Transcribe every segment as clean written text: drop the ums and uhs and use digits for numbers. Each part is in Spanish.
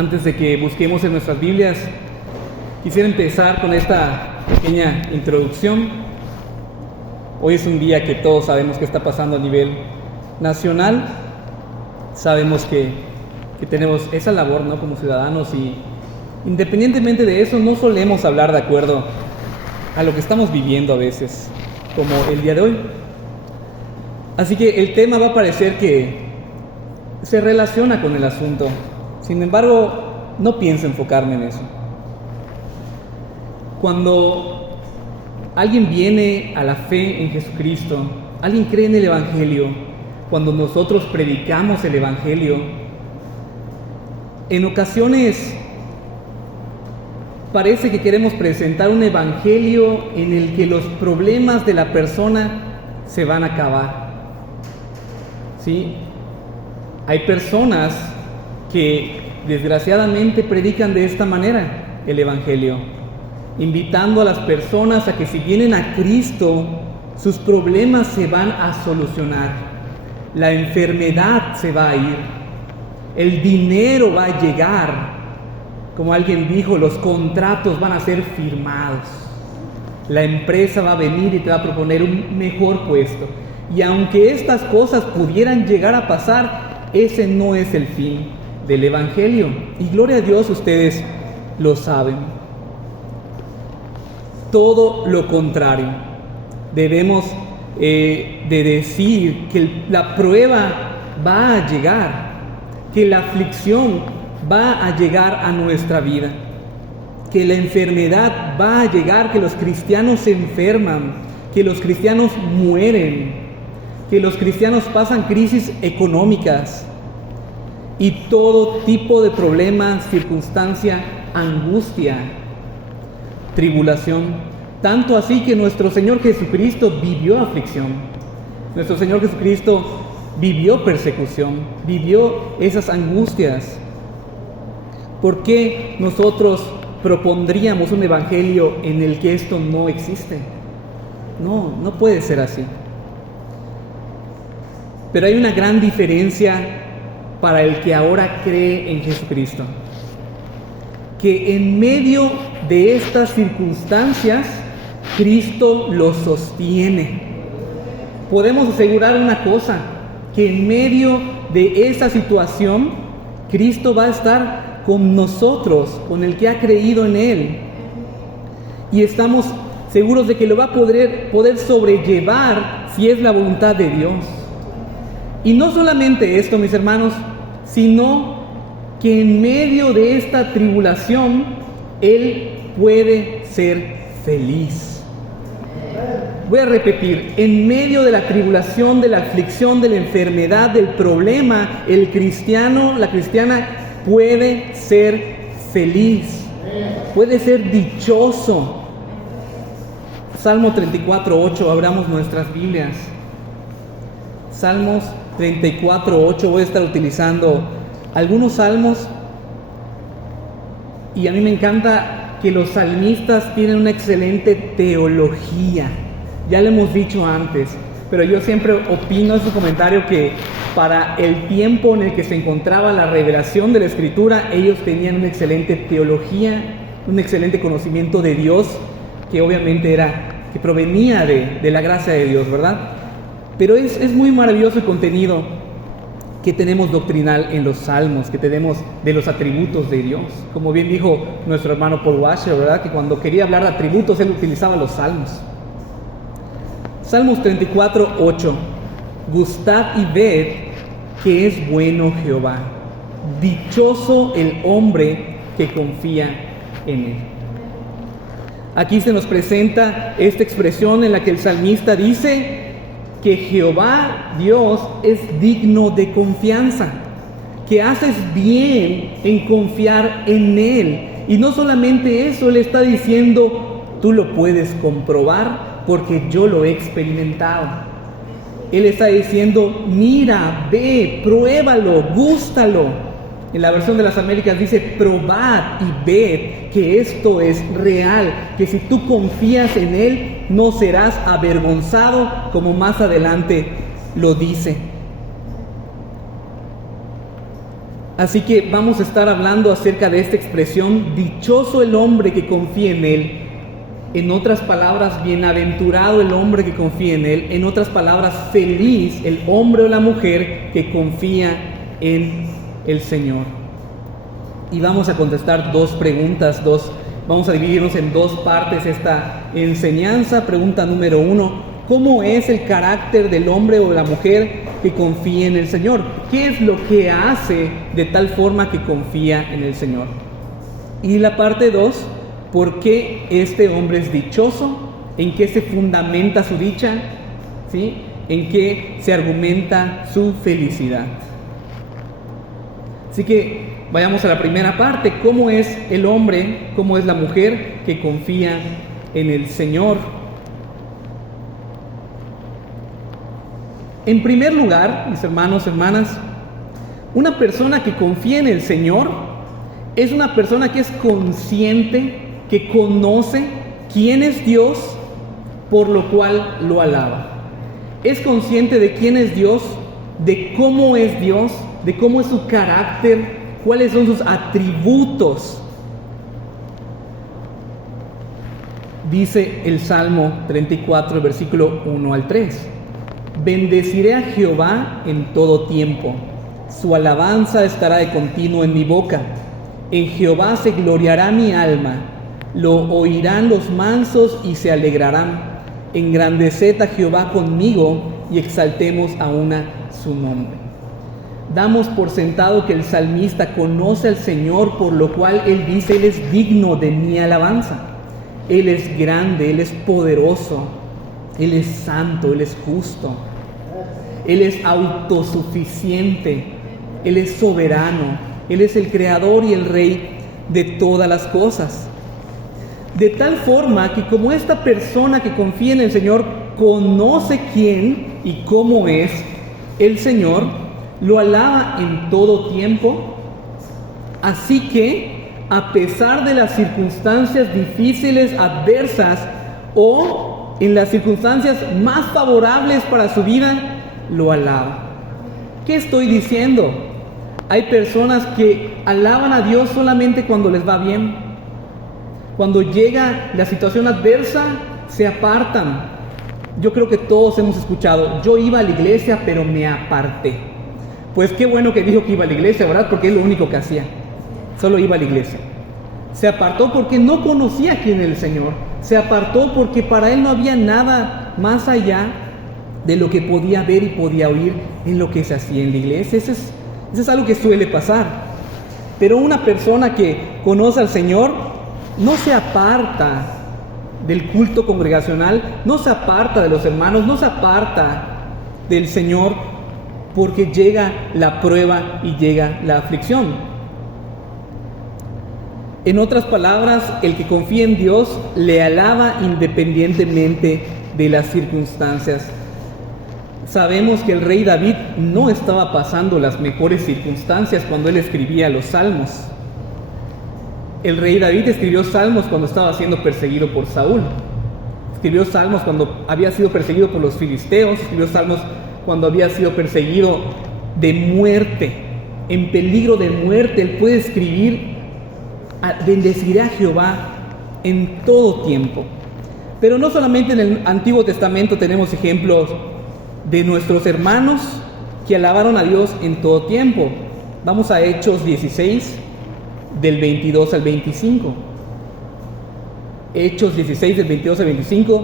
Antes de que busquemos en nuestras Biblias, quisiera empezar con esta pequeña introducción. Hoy es un día que todos sabemos que está pasando a nivel nacional. Sabemos que tenemos esa labor, ¿no?, como ciudadanos, y independientemente de eso, no solemos hablar de acuerdo a lo que estamos viviendo a veces, como el día de hoy. Así que el tema va a parecer que se relaciona con el asunto. Sin embargo, no pienso enfocarme en eso. Cuando alguien viene a la fe en Jesucristo, alguien cree en el Evangelio, cuando nosotros predicamos el Evangelio, en ocasiones parece que queremos presentar un Evangelio en el que los problemas de la persona se van a acabar. ¿Sí? Hay personas que desgraciadamente predican de esta manera el Evangelio, invitando a las personas a que si vienen a Cristo, sus problemas se van a solucionar, la enfermedad se va a ir, el dinero va a llegar, como alguien dijo, los contratos van a ser firmados, la empresa va a venir y te va a proponer un mejor puesto. Y aunque estas cosas pudieran llegar a pasar, ese no es el fin del Evangelio. Y gloria a Dios, ustedes lo saben. Todo lo contrario. Debemos de decir que la prueba va a llegar, que la aflicción va a llegar a nuestra vida, que la enfermedad va a llegar, que los cristianos se enferman, que los cristianos mueren, que los cristianos pasan crisis económicas y todo tipo de problemas, circunstancia, angustia, tribulación. Tanto así que nuestro Señor Jesucristo vivió aflicción. Nuestro Señor Jesucristo vivió persecución, vivió esas angustias. ¿Por qué nosotros propondríamos un evangelio en el que esto no existe? No puede ser así. Pero hay una gran diferencia para el que ahora cree en Jesucristo, que en medio de estas circunstancias, Cristo lo sostiene. Podemos asegurar una cosa, que en medio de esa situación, Cristo va a estar con nosotros, con el que ha creído en Él. Y estamos seguros de que lo va a poder sobrellevar si es la voluntad de Dios. Y no solamente esto, mis hermanos, sino que en medio de esta tribulación, Él puede ser feliz. Voy a repetir, en medio de la tribulación, de la aflicción, de la enfermedad, del problema, el cristiano, la cristiana puede ser feliz, puede ser dichoso. Salmo 34:8, abramos nuestras Biblias. Salmos 34:8, voy a estar utilizando algunos salmos, y a mí me encanta que los salmistas tienen una excelente teología. Ya lo hemos dicho antes, pero yo siempre opino en su comentario que para el tiempo en el que se encontraba la revelación de la Escritura, ellos tenían una excelente teología, un excelente conocimiento de Dios, que obviamente que provenía de la gracia de Dios, ¿verdad? Pero es muy maravilloso el contenido que tenemos doctrinal en los salmos, que tenemos de los atributos de Dios. Como bien dijo nuestro hermano Paul Washer, ¿verdad?, que cuando quería hablar de atributos, él utilizaba los salmos. Salmos 34:8. Gustad y ved que es bueno Jehová. Dichoso el hombre que confía en Él. Aquí se nos presenta esta expresión en la que el salmista dice que Jehová, Dios, es digno de confianza, que haces bien en confiar en Él. Y no solamente eso, Él está diciendo, tú lo puedes comprobar porque yo lo he experimentado. Él está diciendo, mira, ve, pruébalo, gústalo. En la versión de las Américas dice, probad y ved que esto es real, que si tú confías en Él, no serás avergonzado, como más adelante lo dice. Así que vamos a estar hablando acerca de esta expresión, dichoso el hombre que confía en Él. En otras palabras, bienaventurado el hombre que confía en Él. En otras palabras, feliz el hombre o la mujer que confía en el Señor. Y vamos a contestar dos preguntas, vamos a dividirnos en dos partes esta enseñanza. Pregunta número 1, ¿cómo es el carácter del hombre o la mujer que confía en el Señor? ¿Qué es lo que hace de tal forma que confía en el Señor? Y la parte 2, ¿por qué este hombre es dichoso? ¿En qué se fundamenta su dicha? ¿Sí? ¿En qué se argumenta su felicidad? Así que vayamos a la primera parte. ¿Cómo es el hombre, cómo es la mujer que confía en el Señor? En primer lugar, mis hermanos, hermanas, una persona que confía en el Señor es una persona que es consciente, que conoce quién es Dios, por lo cual lo alaba. Es consciente de quién es Dios, de cómo es Dios, de cómo es su carácter, cuáles son sus atributos. Dice el Salmo 34, versículo 1 al 3. Bendeciré a Jehová en todo tiempo. Su alabanza estará de continuo en mi boca. En Jehová se gloriará mi alma. Lo oirán los mansos y se alegrarán. Engrandeced a Jehová conmigo y exaltemos a su nombre. Damos por sentado que el salmista conoce al Señor, por lo cual él dice: Él es digno de mi alabanza. Él es grande, Él es poderoso, Él es santo, Él es justo, Él es autosuficiente, Él es soberano, Él es el creador y el rey de todas las cosas. De tal forma que como esta persona que confía en el Señor conoce quién y cómo es el Señor, lo alaba en todo tiempo. Así que, a pesar de las circunstancias difíciles, adversas, o en las circunstancias más favorables para su vida, lo alaba. ¿Qué estoy diciendo? Hay personas que alaban a Dios solamente cuando les va bien. Cuando llega la situación adversa, se apartan. Yo creo que todos hemos escuchado: yo iba a la iglesia, pero me aparté. Pues qué bueno que dijo que iba a la iglesia, ¿verdad? Porque es lo único que hacía. Solo iba a la iglesia. Se apartó porque no conocía quién era el Señor. Se apartó porque para él no había nada más allá de lo que podía ver y podía oír en lo que se hacía en la iglesia. Eso es algo que suele pasar. Pero una persona que conoce al Señor no se aparta del culto congregacional, no se aparta de los hermanos, no se aparta del Señor porque llega la prueba y llega la aflicción. En otras palabras, el que confía en Dios le alaba independientemente de las circunstancias. Sabemos que el rey David no estaba pasando las mejores circunstancias cuando él escribía los salmos. El rey David escribió salmos cuando estaba siendo perseguido por Saúl. Escribió salmos cuando había sido perseguido por los filisteos. Escribió salmos cuando había sido perseguido de muerte, en peligro de muerte. Él puede escribir: bendeciré a Jehová en todo tiempo. Pero no solamente en el Antiguo Testamento tenemos ejemplos de nuestros hermanos que alabaron a Dios en todo tiempo. Vamos a Hechos 16, del 22 al 25. Hechos 16, del 22 al 25,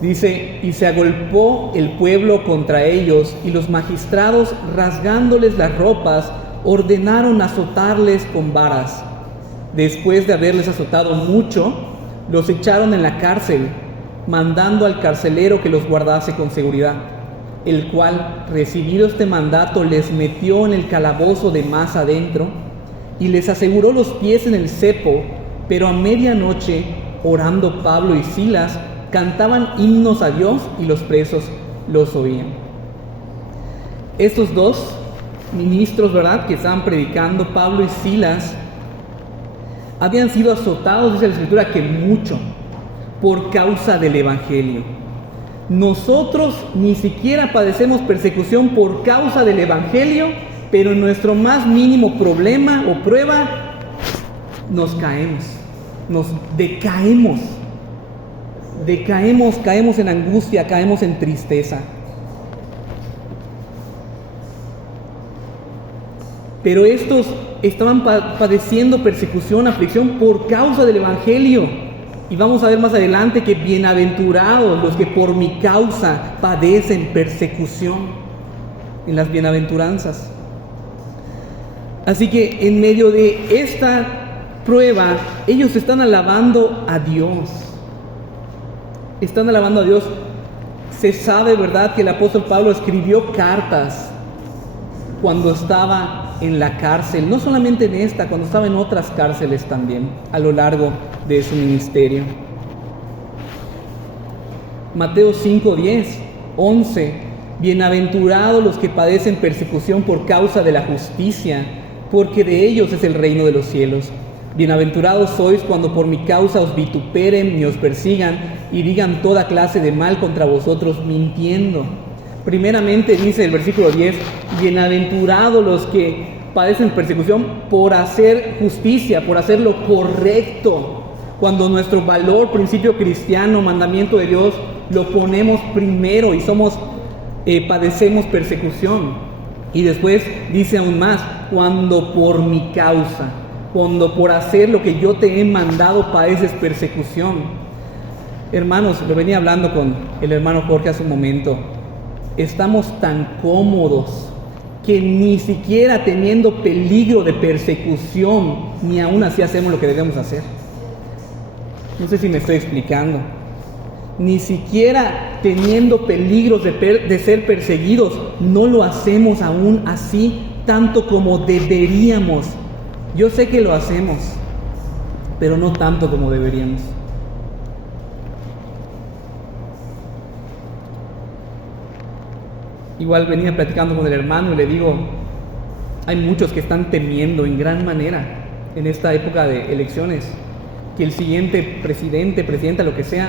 dice: y se agolpó el pueblo contra ellos, y los magistrados, rasgándoles las ropas, ordenaron azotarles con varas. Después de haberles azotado mucho, los echaron en la cárcel, mandando al carcelero que los guardase con seguridad, el cual, recibido este mandato, les metió en el calabozo de más adentro y les aseguró los pies en el cepo. Pero a medianoche, orando Pablo y Silas, cantaban himnos a Dios y los presos los oían. Estos dos ministros, ¿verdad?, que estaban predicando, Pablo y Silas, habían sido azotados, dice la Escritura, que mucho, por causa del Evangelio. Nosotros ni siquiera padecemos persecución por causa del Evangelio, pero en nuestro más mínimo problema o prueba nos caemos, nos decaemos, caemos en angustia, caemos en tristeza. Pero estos estaban padeciendo persecución, aflicción por causa del Evangelio. Y vamos a ver más adelante que bienaventurados los que por mi causa padecen persecución en las bienaventuranzas. Así que en medio de esta prueba, ellos están alabando a Dios. Están alabando a Dios. Se sabe, ¿verdad?, que el apóstol Pablo escribió cartas cuando estaba en la cárcel, no solamente en esta, cuando estaba en otras cárceles también, a lo largo de su ministerio. Mateo 5, 10, 11, bienaventurados los que padecen persecución por causa de la justicia, porque de ellos es el reino de los cielos. Bienaventurados sois cuando por mi causa os vituperen y os persigan y digan toda clase de mal contra vosotros mintiendo. Primeramente dice el versículo 10, bienaventurados los que padecen persecución por hacer justicia, por hacer lo correcto. Cuando nuestro valor, principio cristiano, mandamiento de Dios, lo ponemos primero y padecemos persecución. Y después dice aún más, cuando por mi causa, cuando por hacer lo que yo te he mandado padeces persecución. Hermanos, lo venía hablando con el hermano Jorge hace un momento. Estamos tan cómodos que ni siquiera teniendo peligro de persecución, ni aún así hacemos lo que debemos hacer. No sé si me estoy explicando. Ni siquiera teniendo peligros de ser perseguidos, no lo hacemos aún así tanto como deberíamos. Yo sé que lo hacemos, pero no tanto como deberíamos. Igual venía platicando con el hermano y le digo, hay muchos que están temiendo en gran manera en esta época de elecciones que el siguiente presidenta, lo que sea,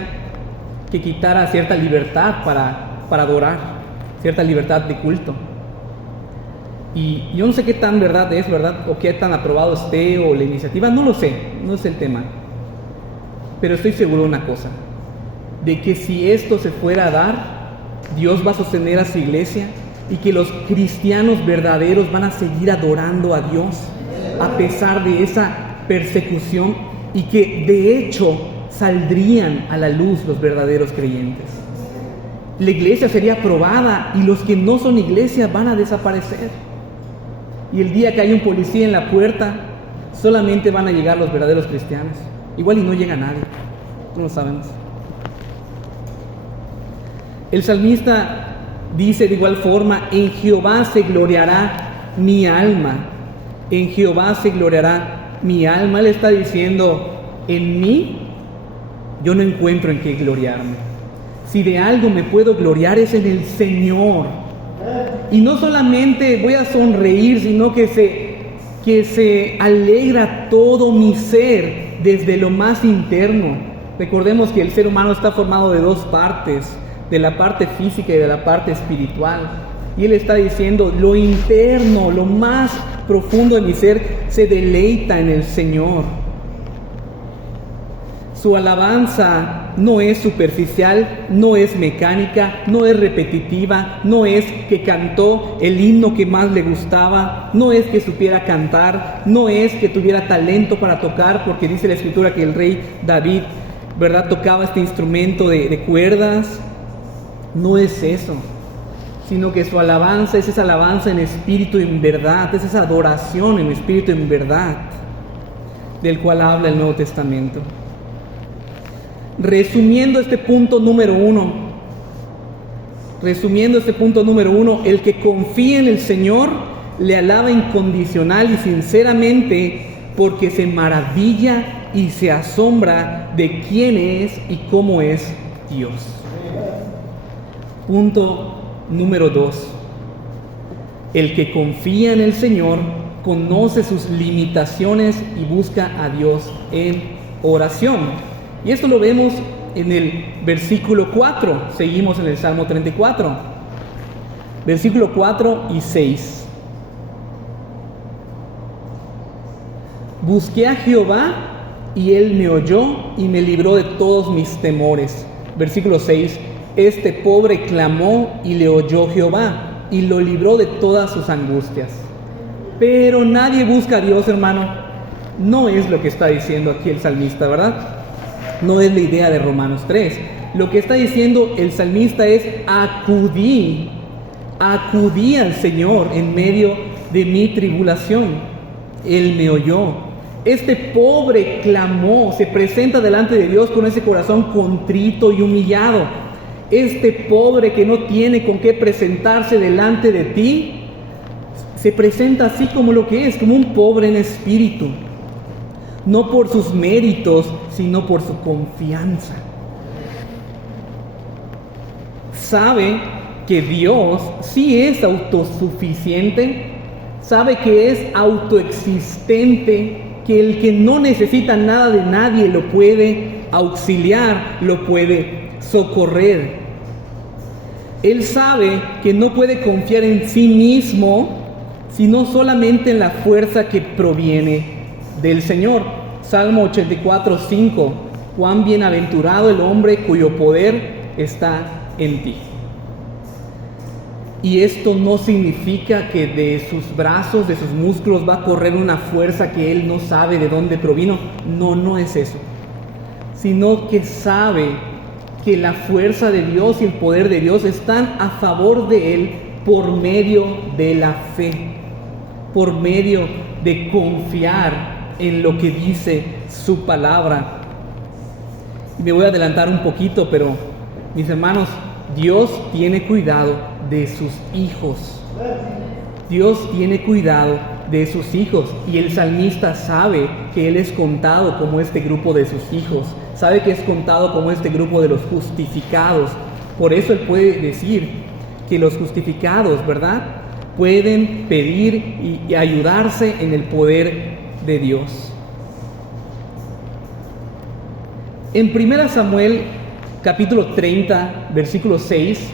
que quitara cierta libertad para adorar, cierta libertad de culto. Y yo no sé qué tan verdad es, ¿verdad? O qué tan aprobado esté o la iniciativa, no lo sé, no es el tema. Pero estoy seguro de una cosa, de que si esto se fuera a dar, Dios va a sostener a su iglesia y que los cristianos verdaderos van a seguir adorando a Dios a pesar de esa persecución y que de hecho saldrían a la luz los verdaderos creyentes. La iglesia sería aprobada y los que no son iglesia van a desaparecer. Y el día que hay un policía en la puerta, solamente van a llegar los verdaderos cristianos. Igual y no llega nadie, no lo sabemos. El salmista dice de igual forma, en Jehová se gloriará mi alma, en Jehová se gloriará mi alma. Él está diciendo, en mí yo no encuentro en qué gloriarme. Si de algo me puedo gloriar es en el Señor. Y no solamente voy a sonreír, sino que se alegra todo mi ser desde lo más interno. Recordemos que el ser humano está formado de dos partes, de la parte física y de la parte espiritual. Y Él está diciendo, lo interno, lo más profundo de mi ser, se deleita en el Señor. Su alabanza no es superficial, no es mecánica, no es repetitiva, no es que cantó el himno que más le gustaba, no es que supiera cantar, no es que tuviera talento para tocar, porque dice la Escritura que el rey David, ¿verdad?, tocaba este instrumento de cuerdas. No es eso, sino que su alabanza es esa alabanza en espíritu y en verdad, es esa adoración en espíritu y en verdad, del cual habla el Nuevo Testamento. Resumiendo este punto número uno, el que confía en el Señor le alaba incondicional y sinceramente porque se maravilla y se asombra de quién es y cómo es Dios. Punto número 2. El que confía en el Señor conoce sus limitaciones y busca a Dios en oración. Y esto lo vemos en el versículo 4. Seguimos en el Salmo 34. Versículo 4 y 6. Busqué a Jehová y Él me oyó y me libró de todos mis temores. Versículo 6. Este pobre clamó y le oyó Jehová y lo libró de todas sus angustias. Pero nadie busca a Dios, hermano. No es lo que está diciendo aquí el salmista, ¿verdad? No es la idea de Romanos 3. Lo que está diciendo el salmista es: acudí al Señor en medio de mi tribulación. Él me oyó. Este pobre clamó, se presenta delante de Dios con ese corazón contrito y humillado. Este pobre que no tiene con qué presentarse delante de ti, se presenta así como lo que es, como un pobre en espíritu. No por sus méritos, sino por su confianza. Sabe que Dios sí es autosuficiente, sabe que es autoexistente, que el que no necesita nada de nadie lo puede auxiliar, lo puede socorrer. Él sabe que no puede confiar en sí mismo, sino solamente en la fuerza que proviene del Señor. Salmo 84, 5. Cuán bienaventurado el hombre cuyo poder está en ti. Y esto no significa que de sus brazos, de sus músculos va a correr una fuerza que él no sabe de dónde provino. No es eso. Sino que sabe que la fuerza de Dios y el poder de Dios están a favor de él por medio de la fe, por medio de confiar en lo que dice su palabra. Y me voy a adelantar un poquito, pero mis hermanos, Dios tiene cuidado de sus hijos. Dios tiene cuidado de sus hijos, y el salmista sabe que él es contado como este grupo de sus hijos, sabe que es contado como este grupo de los justificados. Por eso él puede decir que los justificados, ¿verdad?, pueden pedir y ayudarse en el poder de Dios. En 1 Samuel capítulo 30, versículo 6,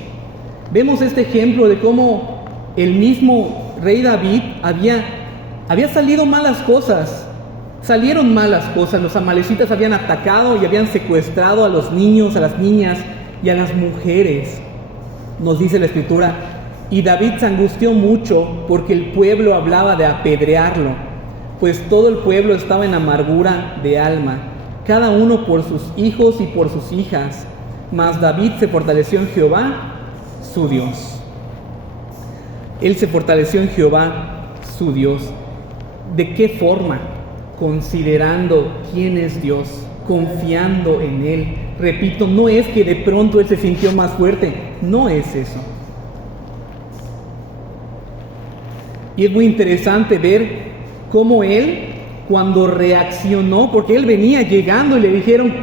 vemos este ejemplo de cómo el mismo rey David había salido malas cosas. Salieron malas cosas. Los amalecitas habían atacado y habían secuestrado a los niños, a las niñas y a las mujeres. Nos dice la Escritura: y David se angustió mucho porque el pueblo hablaba de apedrearlo, pues todo el pueblo estaba en amargura de alma, cada uno por sus hijos y por sus hijas. Mas David se fortaleció en Jehová, su Dios. Él se fortaleció en Jehová, su Dios. ¿De qué forma? Considerando quién es Dios, confiando en Él. Repito, no es que de pronto Él se sintió más fuerte, no es eso. Y es muy interesante ver cómo Él, cuando reaccionó, porque Él venía llegando y le dijeron: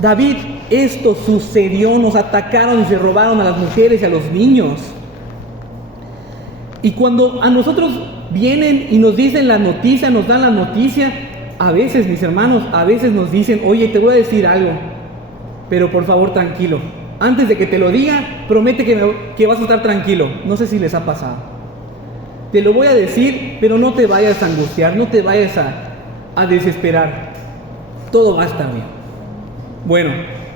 David, esto sucedió, nos atacaron y se robaron a las mujeres y a los niños. Y cuando a nosotros vienen y nos dicen la noticia, nos dan la noticia, a veces, mis hermanos, a veces nos dicen: oye, te voy a decir algo, pero por favor tranquilo. Antes de que te lo diga, promete que vas a estar tranquilo. No sé si les ha pasado. Te lo voy a decir, pero no te vayas a angustiar, no te vayas a desesperar. Todo va a estar bien. Bueno,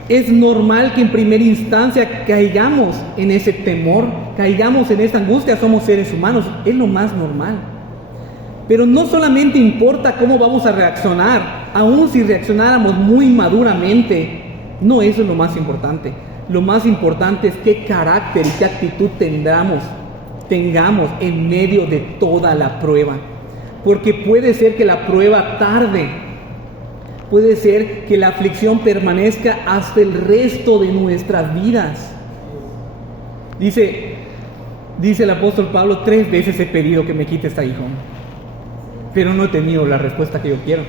es normal que en primera instancia caigamos en ese temor, caigamos en esa angustia. Somos seres humanos, es lo más normal. Pero no solamente importa cómo vamos a reaccionar, aun si reaccionáramos muy maduramente, no eso es lo más importante. Lo más importante es qué carácter y qué actitud tengamos en medio de toda la prueba. Porque puede ser que la prueba tarde, puede ser que la aflicción permanezca hasta el resto de nuestras vidas. Dice el apóstol Pablo: 3 veces he pedido que me quite este aguijón, pero no he tenido la respuesta que yo quiero,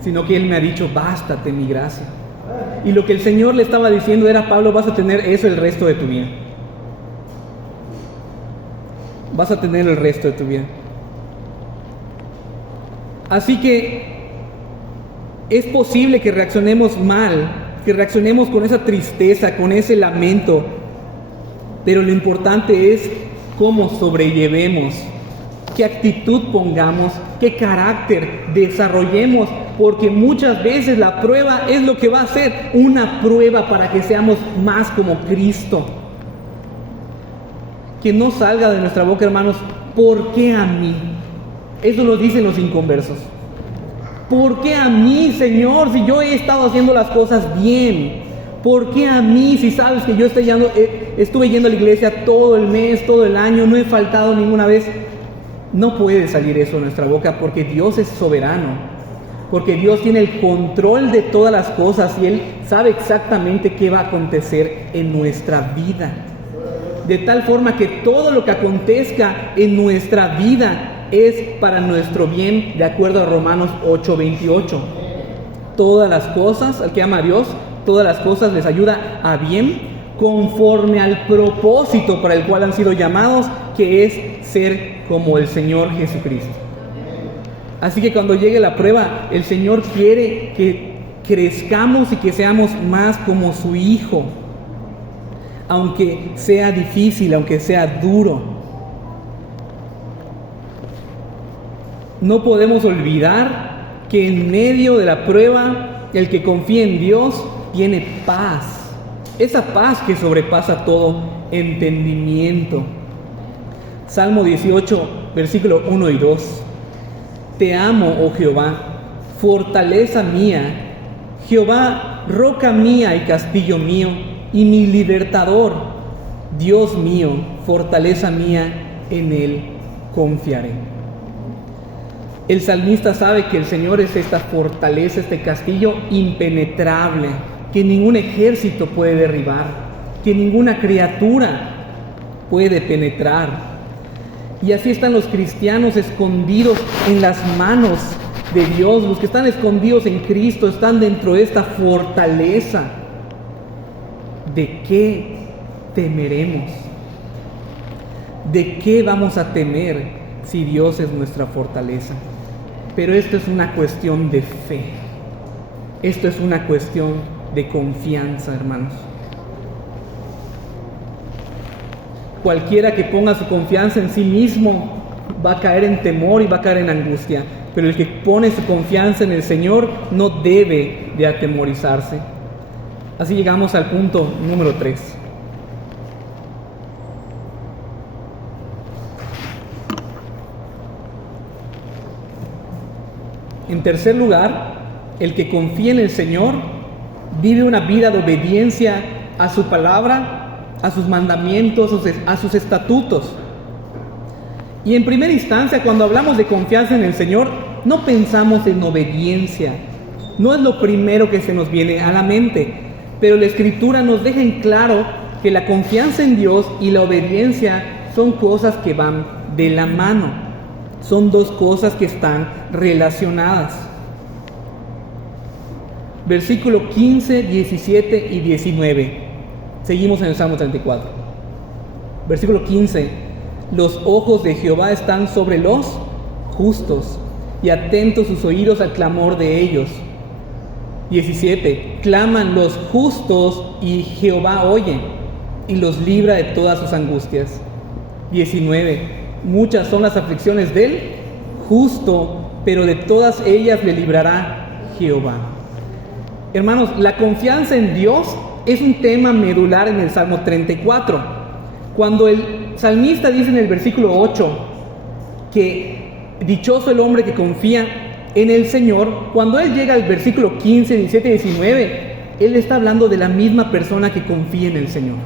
sino que Él me ha dicho: bástate mi gracia. Y lo que el Señor le estaba diciendo era: Pablo, vas a tener eso el resto de tu vida. Vas a tener el resto de tu vida. Así que es posible que reaccionemos mal, que reaccionemos con esa tristeza, con ese lamento, pero lo importante es cómo sobrellevemos qué actitud pongamos, qué carácter desarrollemos, porque muchas veces la prueba es lo que va a ser una prueba para que seamos más como Cristo. Que no salga de nuestra boca, hermanos, ¿por qué a mí? Eso lo dicen los inconversos. ¿Por qué a mí, Señor, si yo he estado haciendo las cosas bien? ¿Por qué a mí, si sabes que yo estuve yendo a la iglesia todo el mes, todo el año, no he faltado ninguna vez? No puede salir eso de nuestra boca, porque Dios es soberano, porque Dios tiene el control de todas las cosas y Él sabe exactamente qué va a acontecer en nuestra vida. De tal forma que todo lo que acontezca en nuestra vida es para nuestro bien, de acuerdo a Romanos 8:28. Todas las cosas, al que ama a Dios, todas las cosas les ayuda a bien, conforme al propósito para el cual han sido llamados, que es ser como el Señor Jesucristo. Así que cuando llegue la prueba, el Señor quiere que crezcamos y que seamos más como su Hijo, aunque sea difícil, aunque sea duro. No podemos olvidar que en medio de la prueba, el que confía en Dios tiene paz. Esa paz que sobrepasa todo entendimiento. Salmo 18, versículo 1 y 2. Te amo, oh Jehová, fortaleza mía, Jehová, roca mía y castillo mío, y mi libertador, Dios mío, fortaleza mía, en Él confiaré. El salmista sabe que el Señor es esta fortaleza, este castillo impenetrable, que ningún ejército puede derribar, que ninguna criatura puede penetrar. Y así están los cristianos escondidos en las manos de Dios. Los que están escondidos en Cristo están dentro de esta fortaleza. ¿De qué temeremos? ¿De qué vamos a temer si Dios es nuestra fortaleza? Pero esto es una cuestión de fe. Esto es una cuestión de confianza, hermanos. Cualquiera que ponga su confianza en sí mismo va a caer en temor y va a caer en angustia. Pero el que pone su confianza en el Señor no debe de atemorizarse. Así llegamos al punto número 3. En tercer lugar, el que confía en el Señor vive una vida de obediencia a su palabra, a sus mandamientos, a sus estatutos. Y en primera instancia, cuando hablamos de confianza en el Señor, no pensamos en obediencia. No es lo primero que se nos viene a la mente. Pero la Escritura nos deja en claro que la confianza en Dios y la obediencia son cosas que van de la mano. Son dos cosas que están relacionadas. Versículo 15, 17 y 19. Seguimos en el Salmo 34. Versículo 15. Los ojos de Jehová están sobre los justos, y atentos sus oídos al clamor de ellos. 17. Claman los justos, y Jehová oye, y los libra de todas sus angustias. 19. Muchas son las aflicciones del justo, pero de todas ellas le librará Jehová. Hermanos, la confianza en Dios es un tema medular en el Salmo 34. Cuando el salmista dice en el versículo 8 que dichoso el hombre que confía en el Señor, cuando él llega al versículo 15, 17 y 19, él está hablando de la misma persona que confía en el Señor.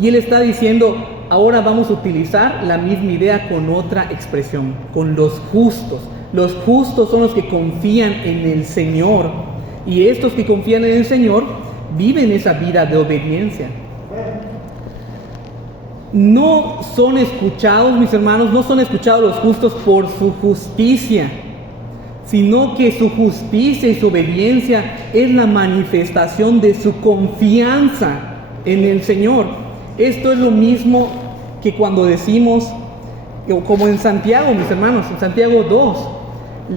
Y él está diciendo, ahora vamos a utilizar la misma idea con otra expresión, con los justos. Los justos son los que confían en el Señor. Y estos que confían en el Señor viven esa vida de obediencia. No son escuchados, mis hermanos, no son escuchados los justos por su justicia, sino que su justicia y su obediencia es la manifestación de su confianza en el Señor. Esto es lo mismo que cuando decimos, como en Santiago, mis hermanos, en Santiago 2,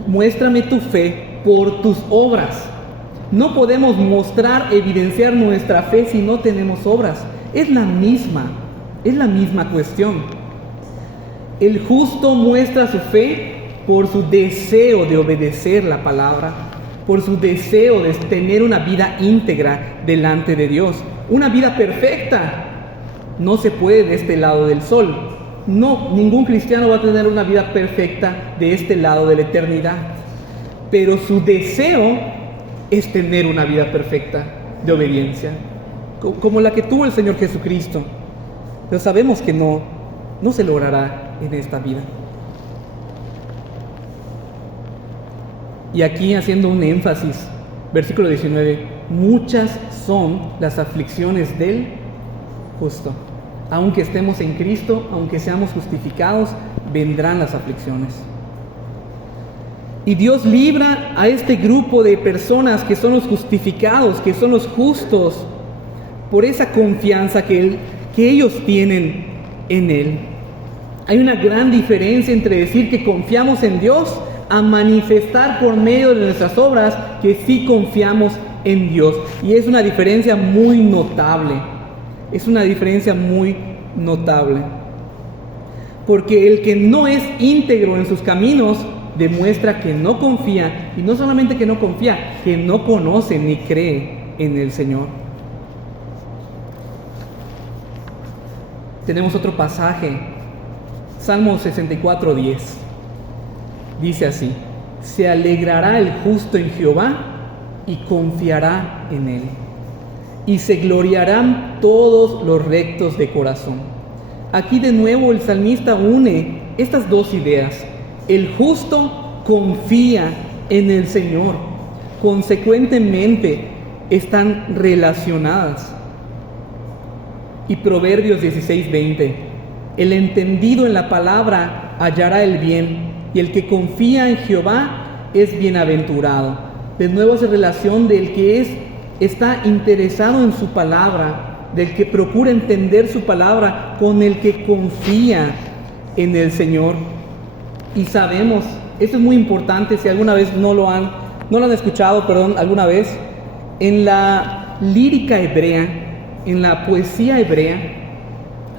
muéstrame tu fe por tus obras. No podemos mostrar, evidenciar nuestra fe si no tenemos obras. Es la misma cuestión. El justo muestra su fe por su deseo de obedecer la palabra, por su deseo de tener una vida íntegra delante de Dios. Una vida perfecta no se puede de este lado del sol. No, ningún cristiano va a tener una vida perfecta de este lado de la eternidad. Pero su deseo es tener una vida perfecta de obediencia, como la que tuvo el Señor Jesucristo. Pero sabemos que no se logrará en esta vida. Y aquí haciendo un énfasis, versículo 19, muchas son las aflicciones del justo. Aunque estemos en Cristo, aunque seamos justificados, vendrán las aflicciones. Y Dios libra a este grupo de personas que son los justificados, que son los justos, por esa confianza que ellos tienen en Él. Hay una gran diferencia entre decir que confiamos en Dios a manifestar por medio de nuestras obras que sí confiamos en Dios. Y es una diferencia muy notable. Es una diferencia muy notable. Porque el que no es íntegro en sus caminos demuestra que no confía, y no solamente que no confía, que no conoce ni cree en el Señor. Tenemos otro pasaje, Salmo 64:10. Dice así: se alegrará el justo en Jehová y confiará en Él, y se gloriarán todos los rectos de corazón. Aquí de nuevo el salmista une estas dos ideas. El justo confía en el Señor. Consecuentemente están relacionadas. Y Proverbios 16:20: el entendido en la palabra hallará el bien, y el que confía en Jehová es bienaventurado. De nuevo esa relación del que está interesado en su palabra, del que procura entender su palabra, con el que confía en el Señor. Y sabemos, esto es muy importante, si alguna vez no lo han escuchado, alguna vez, en la lírica hebrea, en la poesía hebrea,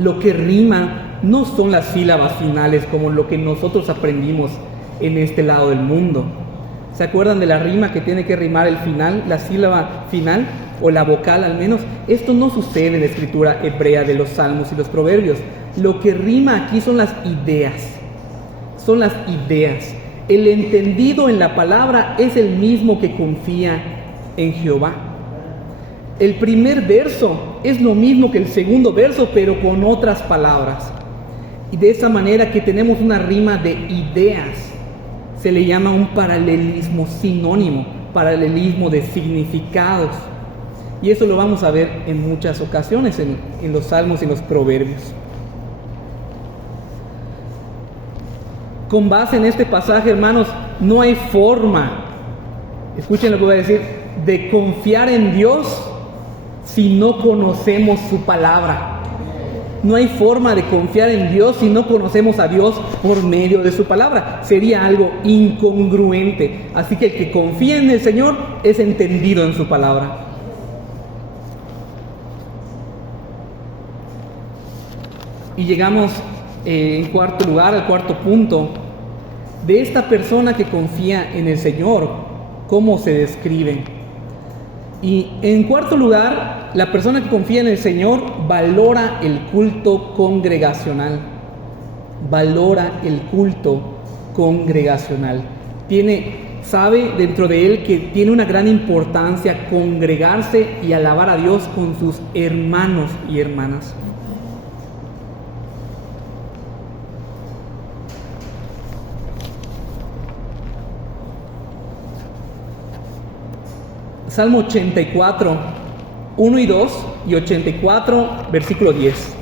lo que rima no son las sílabas finales como lo que nosotros aprendimos en este lado del mundo. ¿Se acuerdan de la rima que tiene que rimar el final, la sílaba final, o la vocal al menos? Esto no sucede en la escritura hebrea de los salmos y los proverbios. Lo que rima aquí son las ideas. Son las ideas. El entendido en la palabra es el mismo que confía en Jehová. El primer verso es lo mismo que el segundo verso, pero con otras palabras. Y de esa manera que tenemos una rima de ideas, se le llama un paralelismo sinónimo, paralelismo de significados. Y eso lo vamos a ver en muchas ocasiones en los salmos y en los proverbios. Con base en este pasaje, hermanos, no hay forma, escuchen lo que voy a decir, de confiar en Dios si no conocemos su palabra. No hay forma de confiar en Dios si no conocemos a Dios por medio de su palabra. Sería algo incongruente. Así que el que confía en el Señor es entendido en su palabra. Y llegamos en cuarto lugar, al cuarto punto, de esta persona que confía en el Señor, ¿cómo se describe? Y en cuarto lugar, la persona que confía en el Señor valora el culto congregacional. Valora el culto congregacional. Sabe dentro de él que tiene una gran importancia congregarse y alabar a Dios con sus hermanos y hermanas. Salmo 84, 1 y 2 y 84, versículo 10.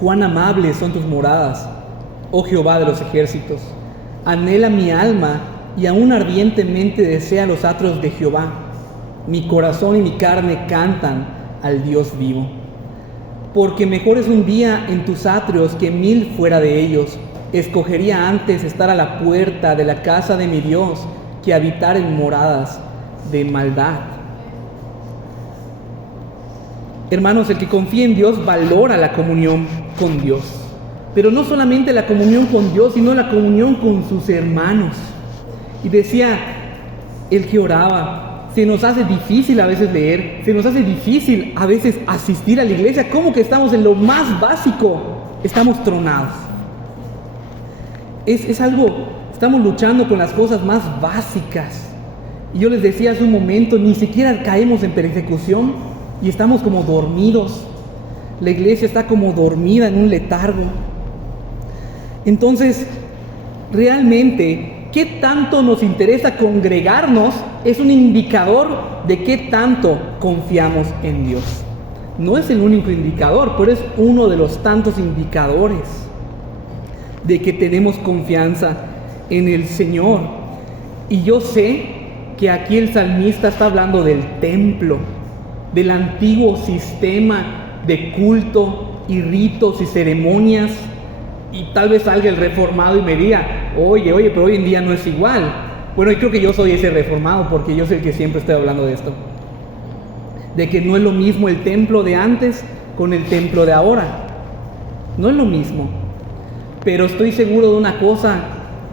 Cuán amables son tus moradas, oh Jehová de los ejércitos. Anhela mi alma y aún ardientemente desea los atrios de Jehová. Mi corazón y mi carne cantan al Dios vivo. Porque mejor es un día en tus atrios que 1000 fuera de ellos. Escogería antes estar a la puerta de la casa de mi Dios que habitar en moradas de maldad. Hermanos, el que confía en Dios valora la comunión con Dios. Pero no solamente la comunión con Dios, sino la comunión con sus hermanos. Y decía el que oraba, se nos hace difícil a veces leer, se nos hace difícil a veces asistir a la iglesia. ¿Cómo que estamos en lo más básico? Estamos tronados. Es algo, estamos luchando con las cosas más básicas. Y yo les decía hace un momento, ni siquiera caemos en persecución y estamos como dormidos. La iglesia está como dormida en un letargo. Entonces, realmente, ¿qué tanto nos interesa congregarnos? Es un indicador de qué tanto confiamos en Dios. No es el único indicador, pero es uno de los tantos indicadores de que tenemos confianza en el Señor. Y yo sé que aquí el salmista está hablando del templo, del antiguo sistema de culto y ritos y ceremonias. Y tal vez salga el reformado y me diga, oye, pero hoy en día no es igual. Bueno, yo creo que yo soy ese reformado porque yo soy el que siempre estoy hablando de esto. De que no es lo mismo el templo de antes con el templo de ahora. No es lo mismo. Pero estoy seguro de una cosa,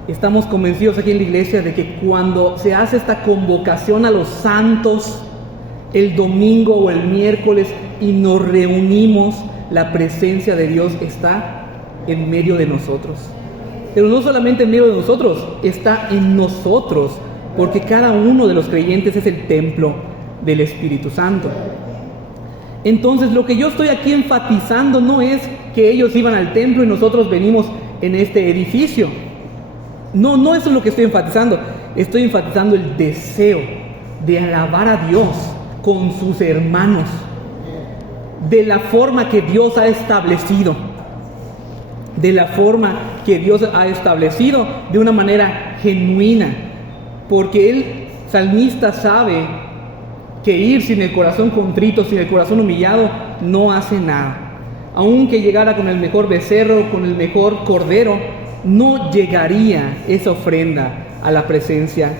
estamos convencidos aquí en la iglesia de que cuando se hace esta convocación a los santos, el domingo o el miércoles, y nos reunimos, la presencia de Dios está en medio de nosotros. Pero no solamente en medio de nosotros, está en nosotros, porque cada uno de los creyentes es el templo del Espíritu Santo. Entonces, lo que yo estoy aquí enfatizando no es que ellos iban al templo y nosotros venimos en este edificio. No eso es lo que estoy enfatizando. Estoy enfatizando el deseo de alabar a Dios con sus hermanos, de la forma que Dios ha establecido. De la forma que Dios ha establecido, de una manera genuina. Porque el salmista sabe que ir sin el corazón contrito, sin el corazón humillado, no hace nada. Aunque llegara con el mejor becerro, con el mejor cordero, no llegaría esa ofrenda a la presencia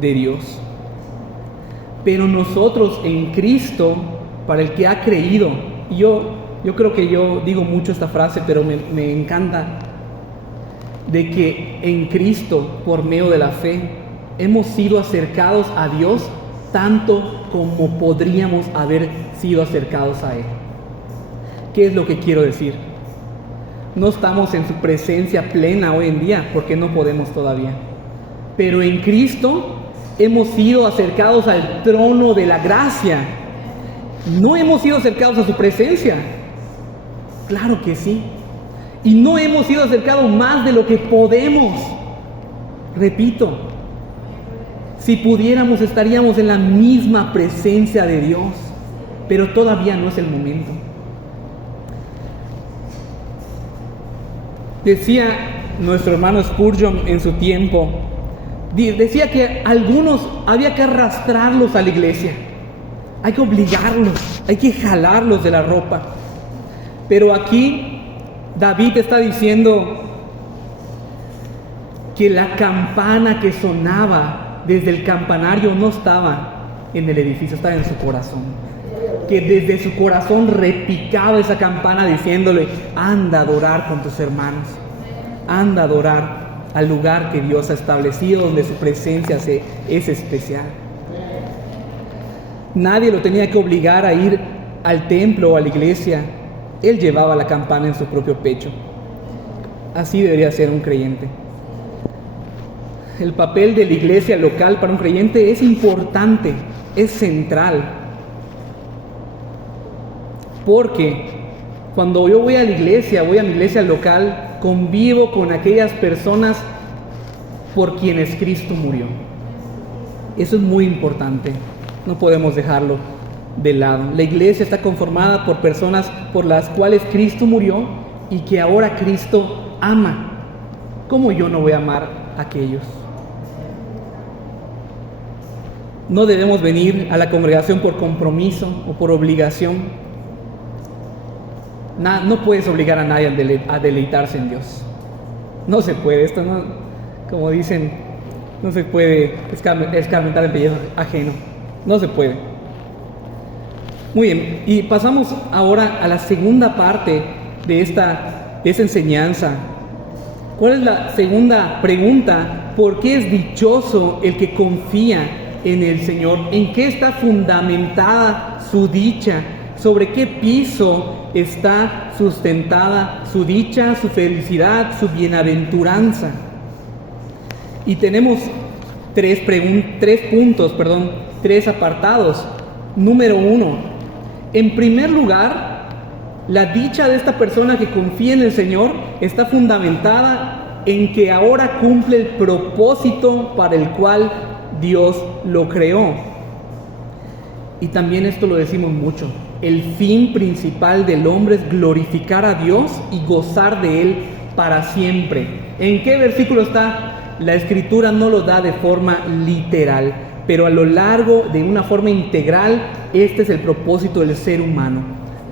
de Dios. Pero nosotros en Cristo, para el que ha creído, y yo creo que yo digo mucho esta frase, pero me encanta, de que en Cristo, por medio de la fe, hemos sido acercados a Dios tanto como podríamos haber sido acercados a Él. ¿Qué es lo que quiero decir? No estamos en su presencia plena hoy en día, porque no podemos todavía. Pero en Cristo hemos sido acercados al trono de la gracia. No hemos sido acercados a su presencia. Claro que sí. Y no hemos sido acercados más de lo que podemos. Repito, si pudiéramos estaríamos en la misma presencia de Dios, pero todavía no es el momento. Decía nuestro hermano Spurgeon en su tiempo, decía que algunos había que arrastrarlos a la iglesia, hay que obligarlos, hay que jalarlos de la ropa. Pero aquí David está diciendo que la campana que sonaba desde el campanario no estaba en el edificio, estaba en su corazón. Que desde su corazón repicaba esa campana diciéndole, anda a adorar con tus hermanos, anda a adorar al lugar que Dios ha establecido, donde su presencia es especial. Nadie lo tenía que obligar a ir al templo o a la iglesia. Él llevaba la campana en su propio pecho. Así debería ser un creyente. El papel de la iglesia local para un creyente es importante, es central. Porque cuando yo voy a la iglesia, voy a mi iglesia local, convivo con aquellas personas por quienes Cristo murió. Eso es muy importante, no podemos dejarlo de lado. La iglesia está conformada por personas por las cuales Cristo murió y que ahora Cristo ama. ¿Cómo yo no voy a amar a aquellos? No debemos venir a la congregación por compromiso o por obligación. No puedes obligar a nadie a deleitarse en Dios. No se puede, esto no, como dicen, no se puede escarmentar el pellejo ajeno. No se puede. Muy bien, y pasamos ahora a la segunda parte de esa enseñanza. ¿Cuál es la segunda pregunta? ¿Por qué es dichoso el que confía en el Señor? ¿En qué está fundamentada su dicha? ¿Sobre qué piso está sustentada su dicha, su felicidad, su bienaventuranza? Y tenemos tres apartados. Número 1. En primer lugar, la dicha de esta persona que confía en el Señor está fundamentada en que ahora cumple el propósito para el cual Dios lo creó. Y también esto lo decimos mucho. El fin principal del hombre es glorificar a Dios y gozar de Él para siempre. ¿En qué versículo está? La Escritura no lo da de forma literal, pero a lo largo de una forma integral, este es el propósito del ser humano.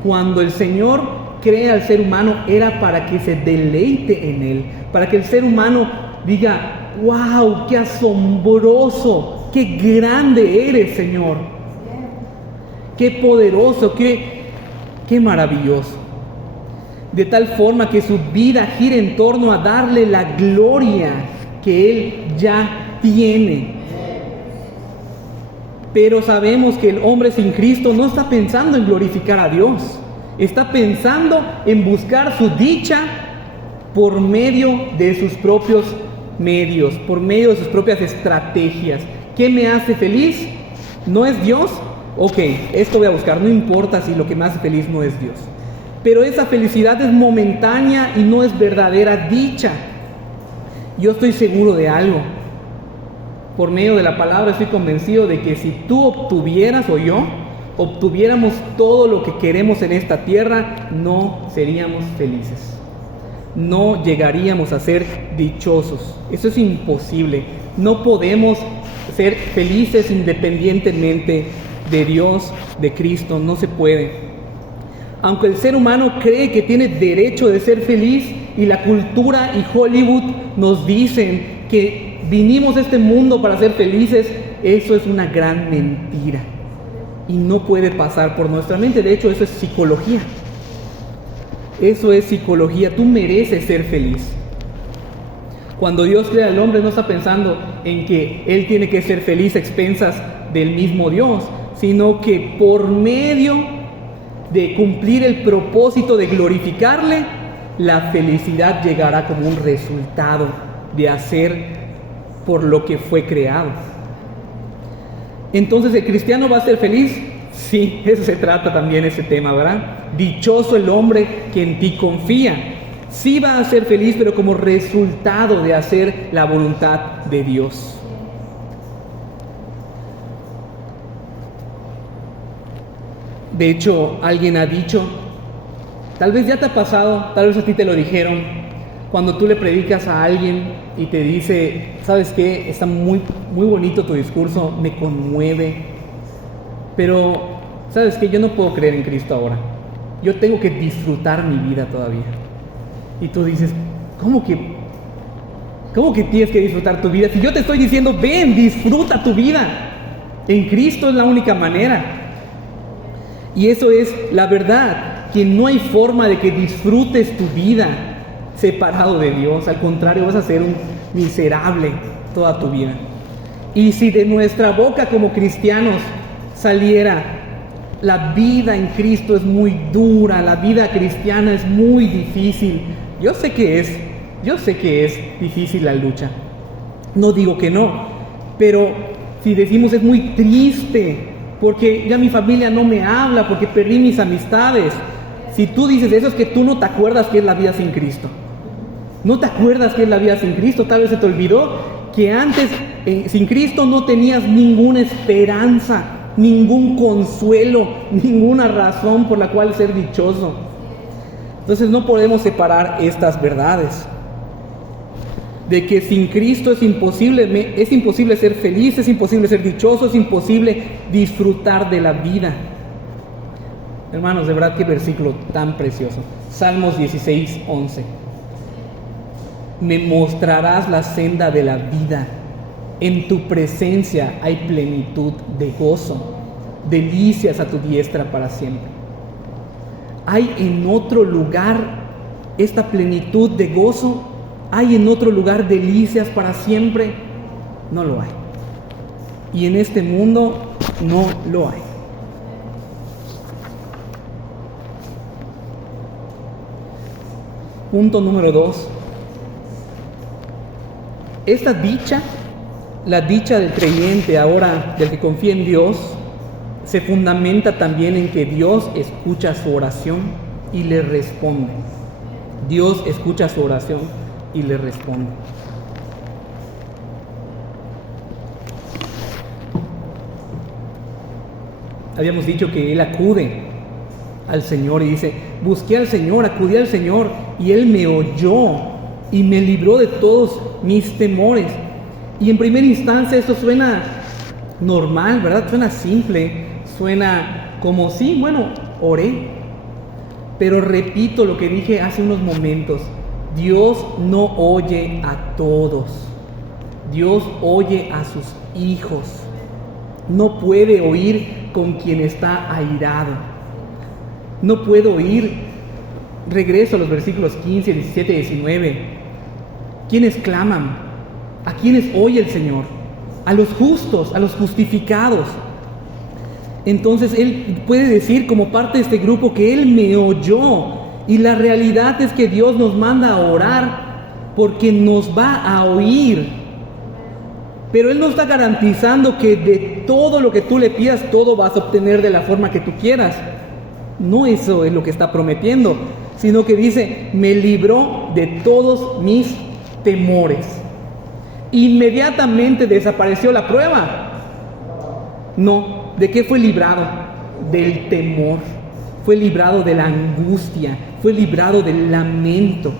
Cuando el Señor crea al ser humano, era para que se deleite en Él, para que el ser humano diga: ¡wow! ¡Qué asombroso! ¡Qué grande eres, Señor! ¡Qué poderoso! ¡Qué maravilloso! De tal forma que su vida gira en torno a darle la gloria que Él ya tiene. Pero sabemos que el hombre sin Cristo no está pensando en glorificar a Dios. Está pensando en buscar su dicha por medio de sus propios medios, por medio de sus propias estrategias. ¿Qué me hace feliz? ¿No es Dios? Ok, esto voy a buscar, no importa si lo que me hace feliz no es Dios. Pero esa felicidad es momentánea y no es verdadera dicha. Yo estoy seguro de algo. Por medio de la palabra estoy convencido de que si tú obtuvieras o yo obtuviéramos todo lo que queremos en esta tierra, no seríamos felices. No llegaríamos a ser dichosos. Eso es imposible. No podemos ser felices independientemente de Dios, de Cristo. No se puede. Aunque el ser humano cree que tiene derecho de ser feliz y la cultura y Hollywood nos dicen que vinimos a este mundo para ser felices, eso es una gran mentira y no puede pasar por nuestra mente. De hecho, eso es psicología. Eso es psicología. Tú mereces ser feliz. Cuando Dios crea al hombre, no está pensando en que él tiene que ser feliz a expensas del mismo Dios, sino que por medio de cumplir el propósito de glorificarle, la felicidad llegará como un resultado de hacer por lo que fue creado. Entonces, ¿el cristiano va a ser feliz? Sí, eso se trata también ese tema, ¿verdad? Dichoso el hombre que en ti confía. Sí va a ser feliz, pero como resultado de hacer la voluntad de Dios. De hecho, alguien ha dicho, tal vez ya te ha pasado, tal vez a ti te lo dijeron, cuando tú le predicas a alguien y te dice: ¿sabes qué? Está muy, muy bonito tu discurso, me conmueve, pero ¿sabes qué? Yo no puedo creer en Cristo ahora. Yo tengo que disfrutar mi vida todavía. Y tú dices: ¿Cómo que tienes que disfrutar tu vida? Si yo te estoy diciendo: ven, disfruta tu vida. En Cristo es la única manera. Y eso es la verdad, que no hay forma de que disfrutes tu vida separado de Dios. Al contrario, vas a ser un miserable toda tu vida. Y si de nuestra boca como cristianos saliera: la vida en Cristo es muy dura, la vida cristiana es muy difícil. Yo sé que es difícil la lucha. No digo que no, pero si decimos: es muy triste, porque ya mi familia no me habla, porque perdí mis amistades. Si tú dices eso, es que tú no te acuerdas qué es la vida sin Cristo. No te acuerdas qué es la vida sin Cristo. Tal vez se te olvidó que antes sin Cristo no tenías ninguna esperanza, ningún consuelo, ninguna razón por la cual ser dichoso. Entonces no podemos separar estas verdades. De que sin Cristo es imposible ser feliz, es imposible ser dichoso, es imposible disfrutar de la vida. Hermanos, de verdad, qué versículo tan precioso. Salmos 16:11. Me mostrarás la senda de la vida. En tu presencia hay plenitud de gozo. delicias a tu diestra para siempre. ¿Hay en otro lugar esta plenitud de gozo? ¿Hay en otro lugar delicias para siempre? No lo hay. Y en este mundo no lo hay. Punto número 2. Esta dicha, la dicha del creyente ahora, del que confía en Dios, se fundamenta también en que Dios escucha su oración y le responde. Dios escucha su oración y le responde. Habíamos dicho que Él acude al Señor y dice: busqué al Señor, acudí al Señor y Él me oyó y me libró de todos mis temores. Y en primera instancia esto suena normal, ¿verdad? Suena simple, suena como sí, bueno, oré. Pero repito lo que dije hace unos momentos: Dios no oye a todos, Dios oye a sus hijos. No puede oír con quien está airado. No puedo oír. Regreso a los versículos 15, 17 y 19. ¿Quiénes claman? ¿A quiénes oye el Señor? A los justos, a los justificados. Entonces Él puede decir como parte de este grupo que Él me oyó. Y la realidad es que Dios nos manda a orar porque nos va a oír. Pero Él no está garantizando que de todo lo que tú le pidas, todo vas a obtener de la forma que tú quieras. No eso es lo que está prometiendo, sino que dice: me libró de todos mis temores. Inmediatamente desapareció la prueba. No, ¿de qué fue librado? Del temor. Fue librado de la angustia, fue librado del lamento.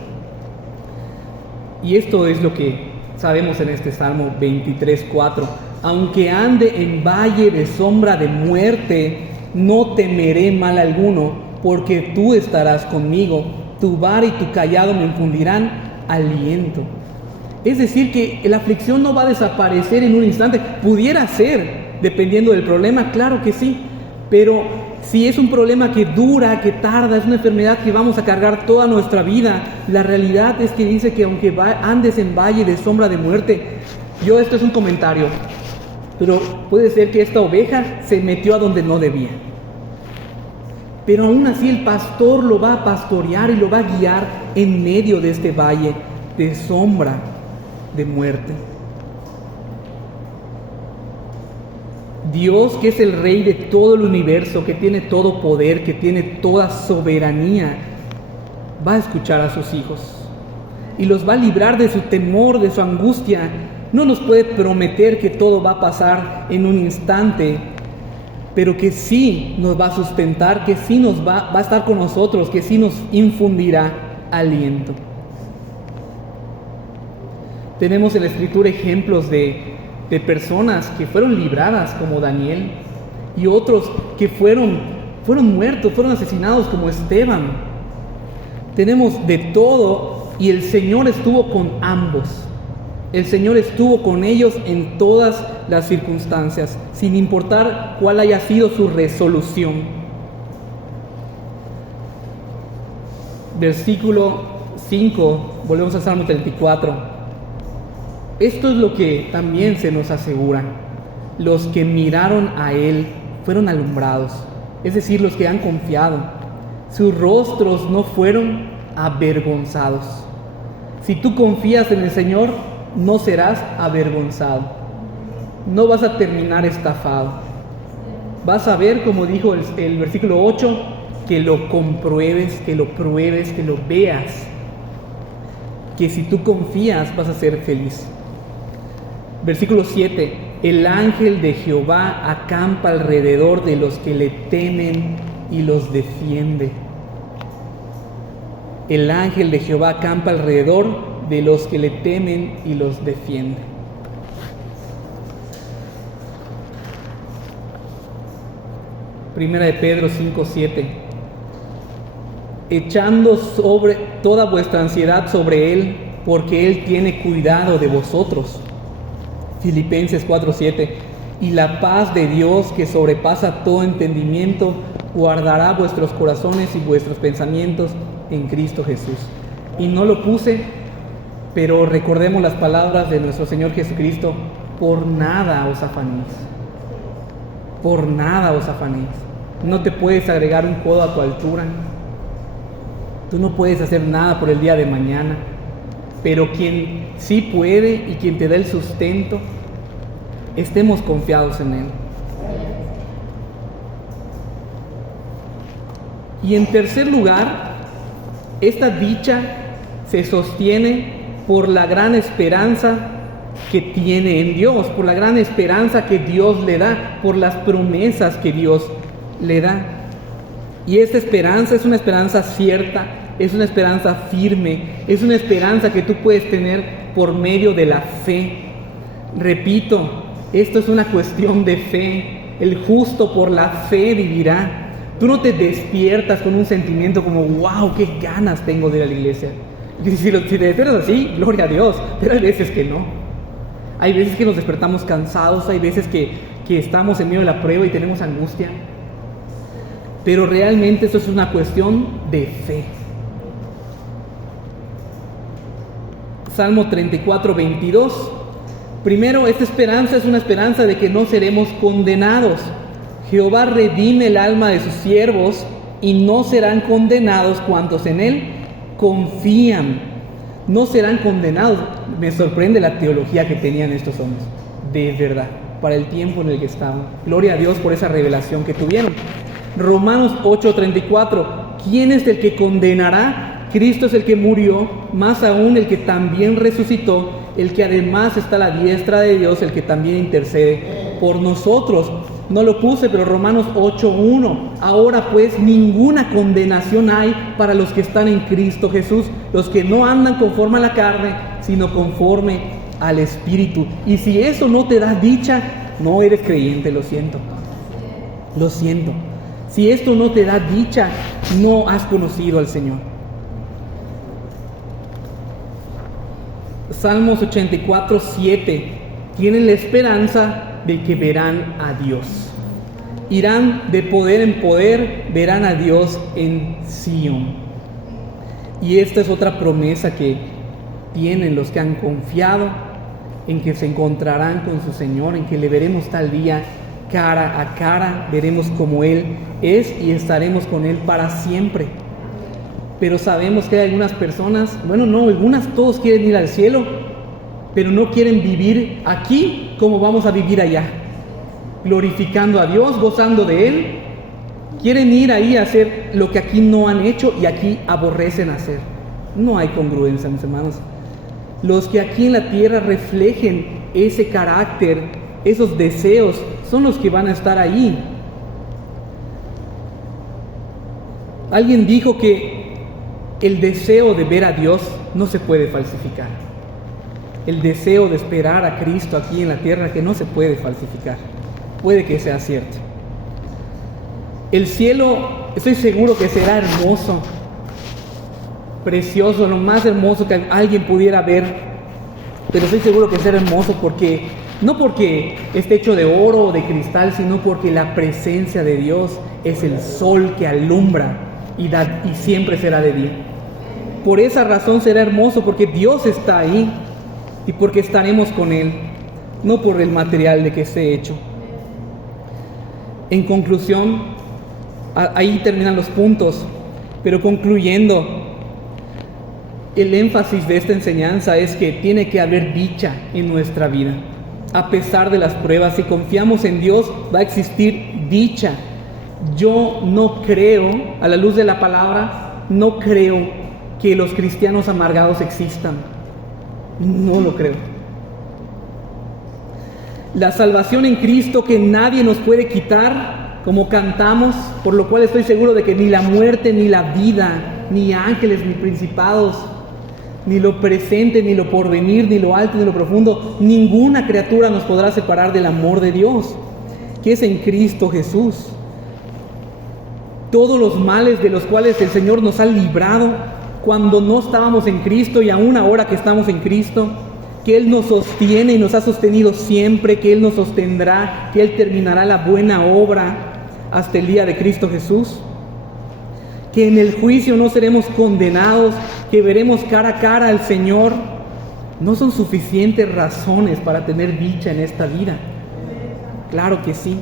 Y esto es lo que sabemos en este Salmo 23:4. Aunque ande en valle de sombra de muerte, no temeré mal alguno, porque tú estarás conmigo. Tu vara y tu cayado me infundirán aliento. Es decir, que la aflicción no va a desaparecer en un instante. Pudiera ser, dependiendo del problema, claro que sí. Pero si es un problema que dura, que tarda, es una enfermedad que vamos a cargar toda nuestra vida, la realidad es que dice que aunque andes en valle de sombra de muerte, esto es un comentario, pero puede ser que esta oveja se metió a donde no debía. Pero aún así el pastor lo va a pastorear y lo va a guiar en medio de este valle de sombra de muerte. Dios, que es el Rey de todo el universo, que tiene todo poder, que tiene toda soberanía, va a escuchar a sus hijos y los va a librar de su temor, de su angustia. No nos puede prometer que todo va a pasar en un instante, pero que sí nos va a sustentar, que sí va a estar con nosotros, que sí nos infundirá aliento. Tenemos en la Escritura ejemplos de personas que fueron libradas, como Daniel, y otros que fueron muertos, fueron asesinados, como Esteban. Tenemos de todo, y el Señor estuvo con ambos. El Señor estuvo con ellos en todas las circunstancias, sin importar cuál haya sido su resolución. Versículo 5, volvemos al Salmo 34. Esto es lo que también se nos asegura: los que miraron a Él fueron alumbrados, es decir, los que han confiado. Sus rostros no fueron avergonzados. Si tú confías en el Señor, no serás avergonzado. No vas a terminar estafado. Vas a ver, como dijo el versículo 8, que lo compruebes, que lo pruebes, que lo veas. Que si tú confías, vas a ser feliz. Versículo 7: el ángel de Jehová acampa alrededor de los que le temen y los defiende. El ángel de Jehová acampa alrededor de los que le temen y los defiende. Primera de Pedro 5:7: echando sobre toda vuestra ansiedad sobre Él, porque Él tiene cuidado de vosotros. Filipenses 4:7: y la paz de Dios que sobrepasa todo entendimiento guardará vuestros corazones y vuestros pensamientos en Cristo Jesús. Y no lo puse, pero recordemos las palabras de nuestro Señor Jesucristo: por nada os afanéis. Por nada os afanéis. No te puedes agregar un codo a tu altura. Tú no puedes hacer nada por el día de mañana. Pero quien sí puede y quien te da el sustento, estemos confiados en Él. Y en tercer lugar, esta dicha se sostiene por la gran esperanza que tiene en Dios, por la gran esperanza que Dios le da, por las promesas que Dios le da. Y esta esperanza es una esperanza cierta, es una esperanza firme, es una esperanza que tú puedes tener por medio de la fe. Repito, esto es una cuestión de fe. El justo por la fe vivirá. Tú no te despiertas con un sentimiento como, wow, qué ganas tengo de ir a la iglesia. Y si te despiertas así, gloria a Dios, pero hay veces que no. Hay veces que nos despertamos cansados, hay veces que estamos en medio de la prueba y tenemos angustia. Pero realmente esto es una cuestión de fe. Salmo 34, 22. Primero, esta esperanza es una esperanza de que no seremos condenados. Jehová redime el alma de sus siervos y no serán condenados cuantos en Él confían. No serán condenados. Me sorprende la teología que tenían estos hombres, de verdad, para el tiempo en el que estaban. Gloria a Dios por esa revelación que tuvieron. Romanos 8:34. ¿Quién es el que condenará? Cristo es el que murió, más aún el que también resucitó, el que además está a la diestra de Dios, el que también intercede por nosotros. No lo puse, pero Romanos 8:1. Ahora pues ninguna condenación hay para los que están en Cristo Jesús, los que no andan conforme a la carne, sino conforme al Espíritu. Y si eso no te da dicha, no eres creyente, lo siento. Lo siento. Si esto no te da dicha, no has conocido al Señor. Salmos 84:7. Tienen la esperanza de que verán a Dios. Irán de poder en poder, verán a Dios en Sion. Y esta es otra promesa que tienen los que han confiado en que se encontrarán con su Señor, en que le veremos tal día cara a cara, veremos como Él es y estaremos con Él para siempre. Pero sabemos que hay algunas personas, todos quieren ir al cielo, pero no quieren vivir aquí como vamos a vivir allá, glorificando a Dios, gozando de Él. Quieren ir ahí a hacer lo que aquí no han hecho y aquí aborrecen hacer. No hay congruencia, mis hermanos. Los que aquí en la tierra reflejen ese carácter, esos deseos, son los que van a estar ahí. Alguien dijo que el deseo de ver a Dios no se puede falsificar. El deseo de esperar a Cristo aquí en la tierra que no se puede falsificar. Puede que sea cierto. El cielo, estoy seguro que será hermoso, precioso, lo más hermoso que alguien pudiera ver. Pero estoy seguro que será hermoso no porque esté hecho de oro o de cristal, sino porque la presencia de Dios es el sol que alumbra y siempre será de día. Por esa razón será hermoso, porque Dios está ahí y porque estaremos con Él, no por el material de que esté hecho. En conclusión, ahí terminan los puntos, pero concluyendo, el énfasis de esta enseñanza es que tiene que haber dicha en nuestra vida. A pesar de las pruebas, si confiamos en Dios, va a existir dicha. Yo no creo, a la luz de la palabra, no creo que los cristianos amargados existan. No lo creo. La salvación en Cristo que nadie nos puede quitar, como cantamos, por lo cual estoy seguro de que ni la muerte, ni la vida, ni ángeles, ni principados, ni lo presente, ni lo porvenir, ni lo alto, ni lo profundo, ninguna criatura nos podrá separar del amor de Dios, que es en Cristo Jesús. Todos los males de los cuales el Señor nos ha librado cuando no estábamos en Cristo y aún ahora que estamos en Cristo, que Él nos sostiene y nos ha sostenido siempre, que Él nos sostendrá, que Él terminará la buena obra hasta el día de Cristo Jesús, que en el juicio no seremos condenados, que veremos cara a cara al Señor, no son suficientes razones para tener dicha en esta vida. Claro que sí.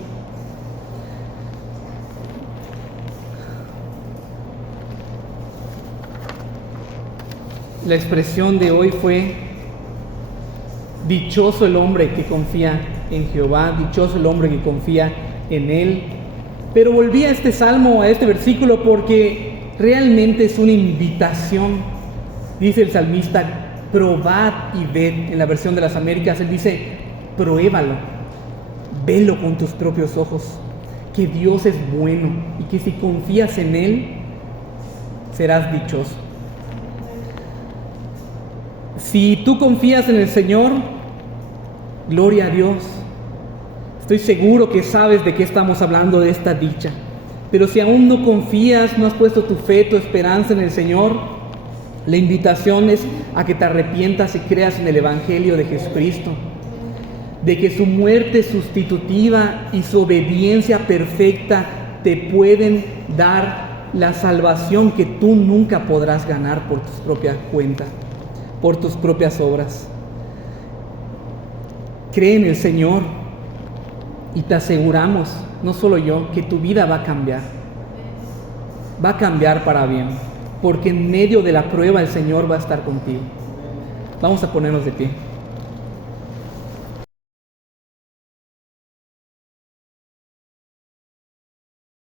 La expresión de hoy fue: dichoso el hombre que confía en Jehová, dichoso el hombre que confía en Él. Pero volví a este salmo, a este versículo, porque realmente es una invitación. Dice el salmista: probad y ved. En la versión de las Américas él dice: pruébalo, velo con tus propios ojos, que Dios es bueno y que si confías en Él serás dichoso. Si tú confías en el Señor, gloria a Dios. Estoy seguro que sabes de qué estamos hablando, de esta dicha. Pero si aún no confías, no has puesto tu fe, tu esperanza en el Señor, la invitación es a que te arrepientas y creas en el Evangelio de Jesucristo, de que su muerte sustitutiva y su obediencia perfecta te pueden dar la salvación que tú nunca podrás ganar por tus propias cuentas, por tus propias obras. Cree en el Señor y te aseguramos, no solo yo, que tu vida va a cambiar. Va a cambiar para bien, porque en medio de la prueba el Señor va a estar contigo. Vamos a ponernos de pie.